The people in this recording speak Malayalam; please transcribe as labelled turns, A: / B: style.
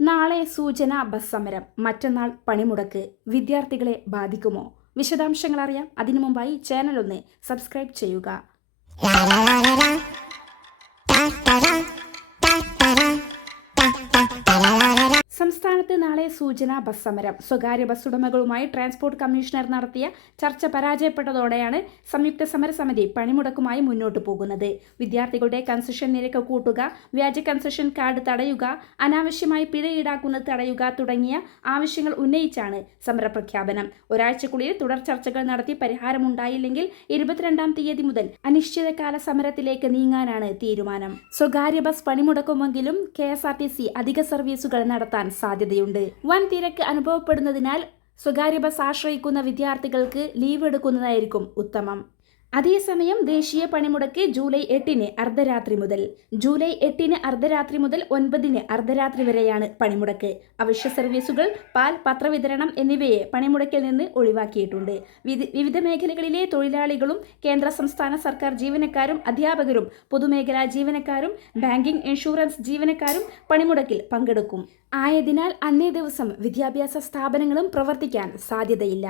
A: നാളെ സൂചന ബസ് സമരം. മറ്റന്നാൾ പണിമുടക്ക്. വിദ്യാർത്ഥികളെ ബാധിക്കുമോ? വിശദാംശങ്ങൾ അറിയാം അതിനു മുമ്പായി ചാനൽ ഒന്ന് സബ്സ്ക്രൈബ് ചെയ്യുക. സംസ്ഥാനത്ത് നാളെ സൂചന ബസ് സമരം. സ്വകാര്യ ബസ് ഉടമകളുമായി ട്രാൻസ്പോർട്ട് കമ്മീഷണർ നടത്തിയ ചർച്ച പരാജയപ്പെട്ടതോടെയാണ് സംയുക്ത സമരസമിതി പണിമുടക്കുമായി മുന്നോട്ട് പോകുന്നത്. വിദ്യാർത്ഥികളുടെ കൺസെഷൻ നിരക്ക് കൂട്ടുക വ്യാജ കൺസെഷൻ കാർഡ് തടയുക അനാവശ്യമായി പിഴ ഈടാക്കുന്നത് തടയുക തുടങ്ങിയ ആവശ്യങ്ങൾ ഉന്നയിച്ചാണ് സമരപ്രഖ്യാപനം. ഒരാഴ്ചക്കുള്ളിൽ തുടർ ചർച്ചകൾ നടത്തി പരിഹാരമുണ്ടായില്ലെങ്കിൽ ഇരുപത്തിരണ്ടാം തീയതി മുതൽ അനിശ്ചിതകാല സമരത്തിലേക്ക് നീങ്ങാനാണ് തീരുമാനം. സ്വകാര്യ ബസ് പണിമുടക്കുമെങ്കിലും കെ അധിക സർവീസുകൾ നടത്താൻ സാധ്യതയുണ്ട്. വൻ തിരക്ക് അനുഭവപ്പെടുന്നതിനാൽ സ്വകാര്യ ബസ് ആശ്രയിക്കുന്ന വിദ്യാർത്ഥികൾക്ക് ലീവ് എടുക്കുന്നതായിരിക്കും ഉത്തമം. അതേസമയം ദേശീയ പണിമുടക്ക് ജൂലൈ എട്ടിന് അർദ്ധരാത്രി മുതൽ ജൂലൈ എട്ടിന് അർദ്ധരാത്രി മുതൽ ഒൻപതിന് അർദ്ധരാത്രി വരെയാണ് പണിമുടക്ക്. അവശ്യ സർവീസുകൾ പാൽ പത്രവിതരണം എന്നിവയെ പണിമുടക്കിൽ നിന്ന് ഒഴിവാക്കിയിട്ടുണ്ട്. വിവിധ മേഖലകളിലെ തൊഴിലാളികളും കേന്ദ്ര സംസ്ഥാന സർക്കാർ ജീവനക്കാരും അധ്യാപകരും പൊതുമേഖലാ ജീവനക്കാരും ബാങ്കിംഗ് ഇൻഷുറൻസ് ജീവനക്കാരും പണിമുടക്കിൽ പങ്കെടുക്കും. ആയതിനാൽ അന്നേ ദിവസം വിദ്യാഭ്യാസ സ്ഥാപനങ്ങളും പ്രവർത്തിക്കാൻ സാധ്യതയില്ല.